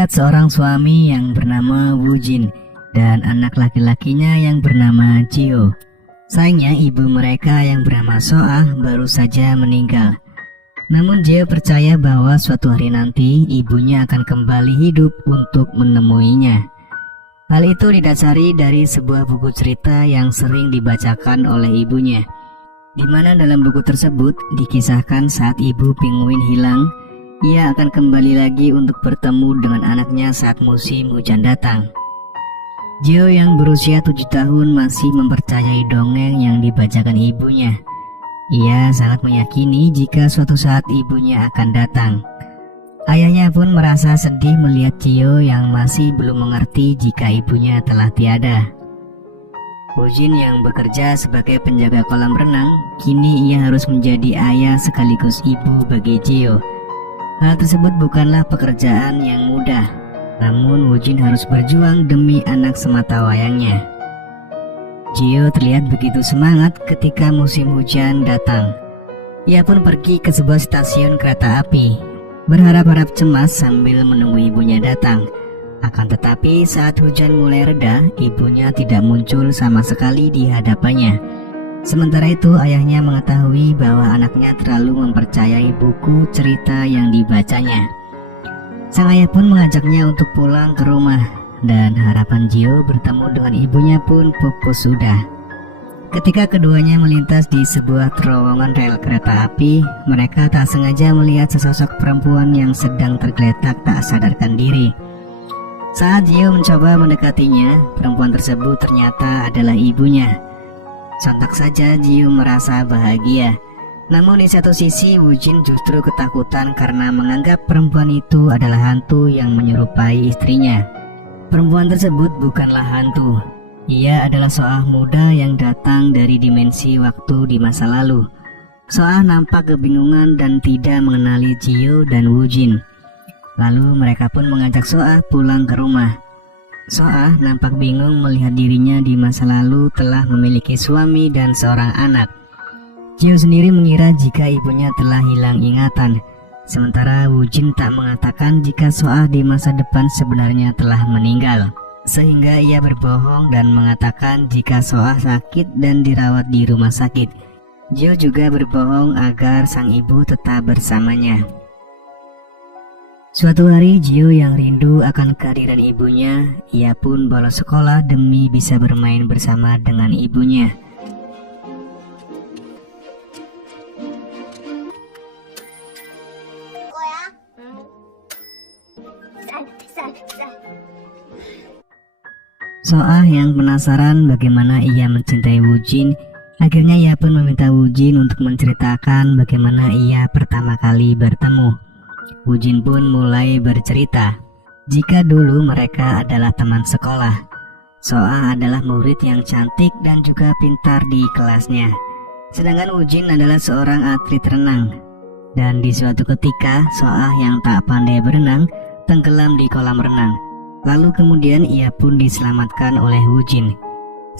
Terlihat seorang suami yang bernama Wujin dan anak laki-lakinya yang bernama Jio. Sayangnya ibu mereka yang bernama Soah baru saja meninggal. Namun Jio percaya bahwa suatu hari nanti ibunya akan kembali hidup untuk menemuinya. Hal itu didasari dari sebuah buku cerita yang sering dibacakan oleh ibunya, di mana dalam buku tersebut dikisahkan saat ibu penguin hilang, ia akan kembali lagi untuk bertemu dengan anaknya saat musim hujan datang. Jio yang berusia 7 tahun masih mempercayai dongeng yang dibacakan ibunya. Ia sangat meyakini jika suatu saat ibunya akan datang. Ayahnya pun merasa sedih melihat Jio yang masih belum mengerti jika ibunya telah tiada. Wujin yang bekerja sebagai penjaga kolam renang, kini ia harus menjadi ayah sekaligus ibu bagi Jio. Hal tersebut bukanlah pekerjaan yang mudah, namun Wujin harus berjuang demi anak sematawayangnya. Jio terlihat begitu semangat ketika musim hujan datang. Ia pun pergi ke sebuah stasiun kereta api, berharap-harap cemas sambil menunggu ibunya datang. Akan tetapi saat hujan mulai reda, ibunya tidak muncul sama sekali di hadapannya. Sementara itu ayahnya mengetahui bahwa anaknya terlalu mempercayai buku cerita yang dibacanya. Sang ayah pun mengajaknya untuk pulang ke rumah, dan harapan Jio bertemu dengan ibunya pun pupus sudah. Ketika keduanya melintas di sebuah terowongan rel kereta api, mereka tak sengaja melihat sesosok perempuan yang sedang tergeletak tak sadarkan diri. Saat Jio mencoba mendekatinya, perempuan tersebut ternyata adalah ibunya. Sontak saja Jio merasa bahagia. Namun di satu sisi Wujin justru ketakutan karena menganggap perempuan itu adalah hantu yang menyerupai istrinya. Perempuan tersebut bukanlah hantu. Ia adalah Soah muda yang datang dari dimensi waktu di masa lalu. Soah nampak kebingungan dan tidak mengenali Jio dan Wujin. Lalu mereka pun mengajak Soah pulang ke rumah. Soah nampak bingung melihat dirinya di masa lalu telah memiliki suami dan seorang anak. Jio sendiri mengira jika ibunya telah hilang ingatan, sementara Wujin tak mengatakan jika Soah di masa depan sebenarnya telah meninggal. Sehingga ia berbohong dan mengatakan jika Soah sakit dan dirawat di rumah sakit. Jio juga berbohong agar sang ibu tetap bersamanya. Suatu hari Jio yang rindu akan kehadiran ibunya, ia pun bolos sekolah demi bisa bermain bersama dengan ibunya. Soah yang penasaran bagaimana ia mencintai Wujin, akhirnya ia pun meminta Wujin untuk menceritakan bagaimana ia pertama kali bertemu. Wujin pun mulai bercerita jika dulu mereka adalah teman sekolah. Soah adalah murid yang cantik dan juga pintar di kelasnya, sedangkan Wujin adalah seorang atlet renang. Dan di suatu ketika Soah yang tak pandai berenang tenggelam di kolam renang. Lalu kemudian ia pun diselamatkan oleh Wujin.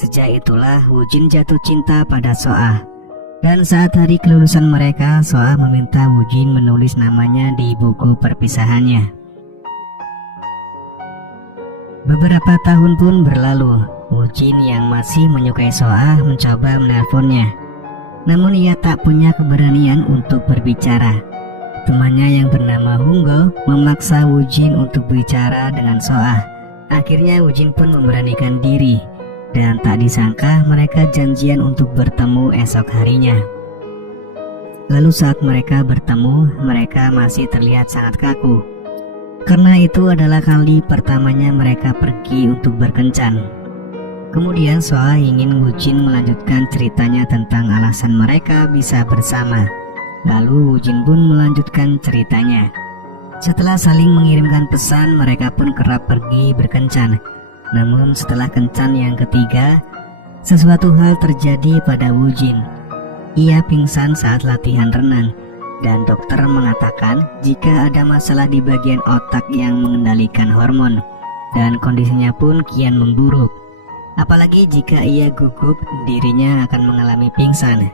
Sejak itulah Wujin jatuh cinta pada Soah. Dan saat hari kelulusan mereka, Soah meminta Wujin menulis namanya di buku perpisahannya. Beberapa tahun pun berlalu. Wujin yang masih menyukai Soah mencoba menelponnya. Namun ia tak punya keberanian untuk berbicara. Temannya yang bernama Hunggo memaksa Wujin untuk bicara dengan Soah. Akhirnya Wujin pun memberanikan diri. Dan tak disangka mereka janjian untuk bertemu esok harinya. Lalu saat mereka bertemu, mereka masih terlihat sangat kaku. Karena itu adalah kali pertamanya mereka pergi untuk berkencan. Kemudian Soah ingin Wujin melanjutkan ceritanya tentang alasan mereka bisa bersama. Lalu Wujin pun melanjutkan ceritanya. Setelah saling mengirimkan pesan, mereka pun kerap pergi berkencan. Namun setelah kencan yang ketiga, sesuatu hal terjadi pada Wujin. Ia pingsan saat latihan renang, dan dokter mengatakan jika ada masalah di bagian otak yang mengendalikan hormon, dan kondisinya pun kian memburuk. Apalagi jika ia gugup, dirinya akan mengalami pingsan.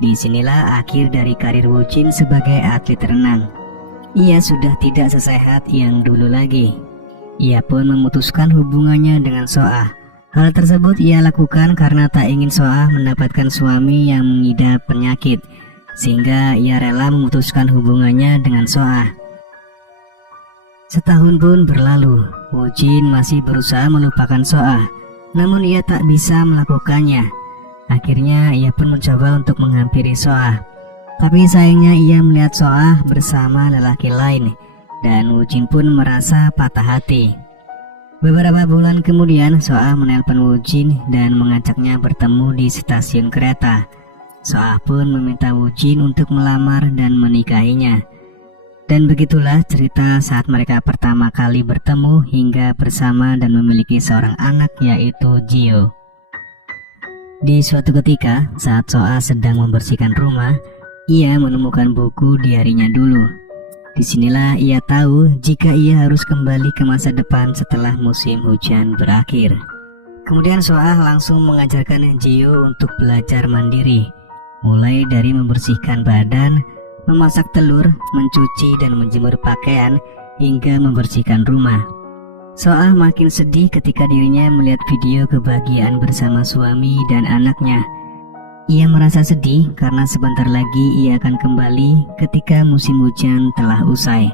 Disinilah akhir dari karir Wujin sebagai atlet renang. ia sudah tidak sesehat yang dulu lagi. Ia pun memutuskan hubungannya dengan Soah. Hal tersebut ia lakukan karena tak ingin Soah mendapatkan suami yang mengidap penyakit, sehingga ia rela memutuskan hubungannya dengan Soah. Setahun pun berlalu, Wujin masih berusaha melupakan Soah, namun ia tak bisa melakukannya. Akhirnya ia pun mencoba untuk menghampiri Soah, tapi sayangnya ia melihat Soah bersama lelaki lain, dan Wujin pun merasa patah hati. Beberapa bulan kemudian Soah menelpon Wujin dan mengajaknya bertemu di stasiun kereta. Soah pun meminta Wujin untuk melamar dan menikahinya. Dan begitulah cerita saat mereka pertama kali bertemu hingga bersama dan memiliki seorang anak, yaitu Jio. Di suatu ketika saat Soah sedang membersihkan rumah, ia menemukan buku diarinya dulu. Disinilah ia tahu jika ia harus kembali ke masa depan setelah musim hujan berakhir. Kemudian Soah langsung mengajarkan Jio untuk belajar mandiri, mulai dari membersihkan badan, memasak telur, mencuci dan menjemur pakaian, hingga membersihkan rumah. Soah makin sedih ketika dirinya melihat video kebahagiaan bersama suami dan anaknya. Ia merasa sedih karena sebentar lagi ia akan kembali ketika musim hujan telah usai.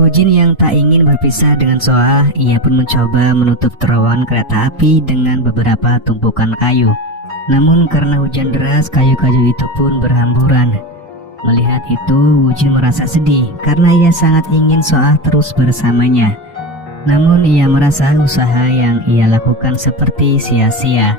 Wujin yang tak ingin berpisah dengan Soah, ia pun mencoba menutup terowongan kereta api dengan beberapa tumpukan kayu. Namun karena hujan deras, kayu-kayu itu pun berhamburan. Melihat itu, Wujin merasa sedih karena ia sangat ingin Soah terus bersamanya. Namun ia merasa usaha yang ia lakukan seperti sia-sia.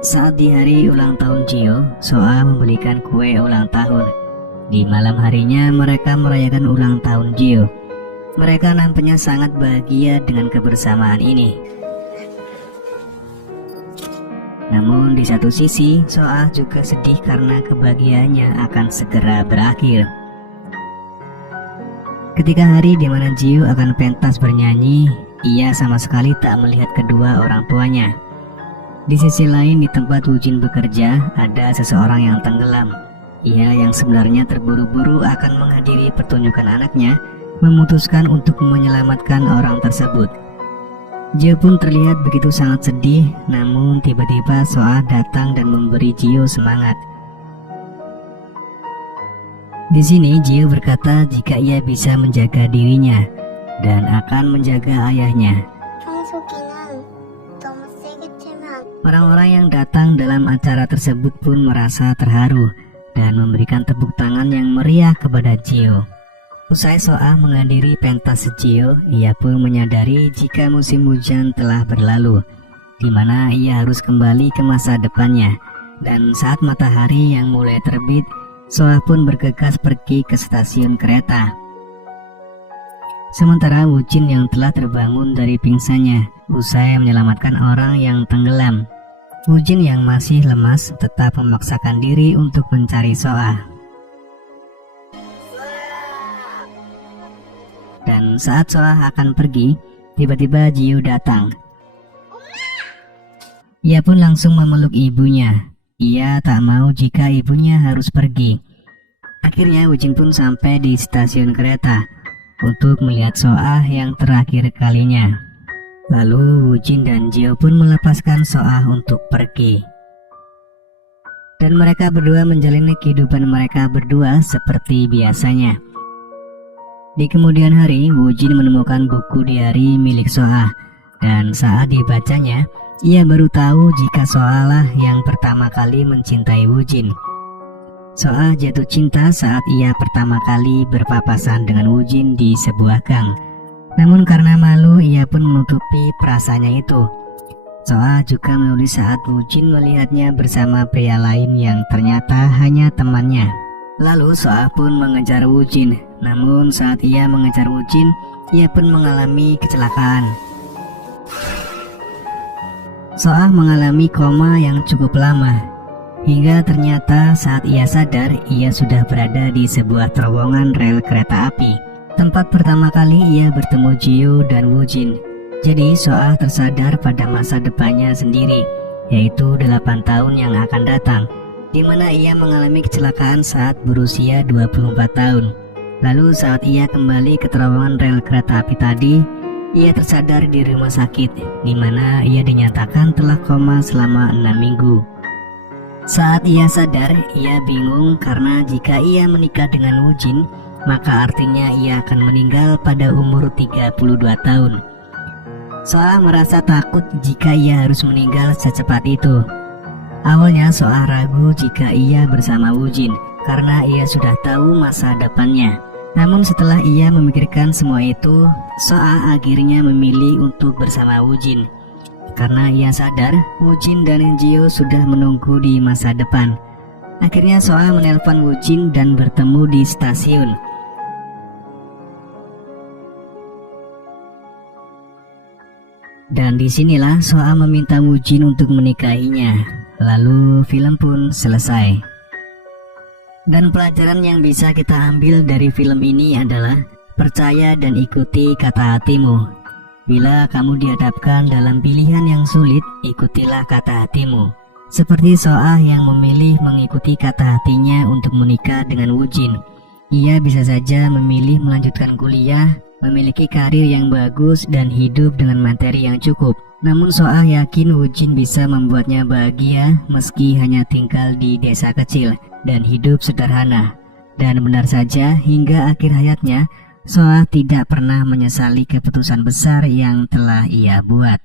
Saat di hari ulang tahun Jio, Soah membelikan kue ulang tahun. Di malam harinya mereka merayakan ulang tahun Jio. Mereka nampaknya sangat bahagia dengan kebersamaan ini. Namun di satu sisi, Soah juga sedih karena kebahagiaannya akan segera berakhir. Ketika hari di mana Jio akan pentas bernyanyi, ia sama sekali tak melihat kedua orang tuanya. Di sisi lain, di tempat Wujin bekerja, ada seseorang yang tenggelam. Ia yang sebenarnya terburu-buru akan menghadiri pertunjukan anaknya, memutuskan untuk menyelamatkan orang tersebut. Jio pun terlihat begitu sangat sedih, namun tiba-tiba Soah datang dan memberi Jio semangat. Di sini Jio berkata jika ia bisa menjaga dirinya dan akan menjaga ayahnya. Orang-orang yang datang dalam acara tersebut pun merasa terharu dan memberikan tepuk tangan yang meriah kepada Jio. Usai Soah menghadiri pentas Jio, ia pun menyadari jika musim hujan telah berlalu, di mana ia harus kembali ke masa depannya. Dan saat matahari yang mulai terbit, Soah pun bergegas pergi ke stasiun kereta. Sementara Wujin yang telah terbangun dari pingsannya, usai menyelamatkan orang yang tenggelam. Wujin yang masih lemas tetap memaksakan diri untuk mencari Soah. Dan saat Soah akan pergi, tiba-tiba Jio datang. Ia pun langsung memeluk ibunya. Ia tak mau jika ibunya harus pergi. Akhirnya Wujin pun sampai di stasiun kereta untuk melihat Soah yang terakhir kalinya. Lalu Wujin dan Jio pun melepaskan Soah untuk pergi. Dan mereka berdua menjalani kehidupan mereka berdua seperti biasanya. Di kemudian hari, Wujin menemukan buku diari milik Soah, dan saat dibacanya, ia baru tahu jika Soah lah yang pertama kali mencintai Wujin. Soah jatuh cinta saat ia pertama kali berpapasan dengan Wujin di sebuah gang. Namun karena malu, ia pun menutupi perasaannya itu. Soah juga menulis saat Wujin melihatnya bersama pria lain yang ternyata hanya temannya. Lalu Soah pun mengejar Wujin. Namun saat ia mengejar Wujin, ia pun mengalami kecelakaan. Soah mengalami koma yang cukup lama, hingga ternyata saat ia sadar, ia sudah berada di sebuah terowongan rel kereta api. Tempat pertama kali ia bertemu Jio dan Wujin. Jadi Soah tersadar pada masa depannya sendiri, yaitu 8 tahun yang akan datang. di mana ia mengalami kecelakaan saat berusia 24 tahun. Lalu saat ia kembali ke terowongan rel kereta api tadi, ia tersadar di rumah sakit, di mana ia dinyatakan telah koma selama 6 minggu. Saat ia sadar, ia bingung karena jika ia menikah dengan Woo Jin, maka artinya ia akan meninggal pada umur 32 tahun. Soa merasa takut jika ia harus meninggal secepat itu. Awalnya Soa ragu jika ia bersama Woo Jin karena ia sudah tahu masa depannya. Namun setelah ia memikirkan semua itu, Soa akhirnya memilih untuk bersama Woo Jin. Karena ia sadar Woo Jin dan Jio sudah menunggu di masa depan. Akhirnya Soa menelpon Woo Jin dan bertemu di stasiun. Dan disinilah Soa meminta Woo Jin untuk menikahinya. Lalu film pun selesai. Dan pelajaran yang bisa kita ambil dari film ini adalah percaya dan ikuti kata hatimu. Bila kamu dihadapkan dalam pilihan yang sulit, ikutilah kata hatimu. Seperti Soa yang memilih mengikuti kata hatinya untuk menikah dengan Woo Jin. Ia bisa saja memilih melanjutkan kuliah, memiliki karir yang bagus dan hidup dengan materi yang cukup. Namun Soa yakin Woo Jin bisa membuatnya bahagia meski hanya tinggal di desa kecil dan hidup sederhana. Dan benar saja, hingga akhir hayatnya Soa tidak pernah menyesali keputusan besar yang telah ia buat.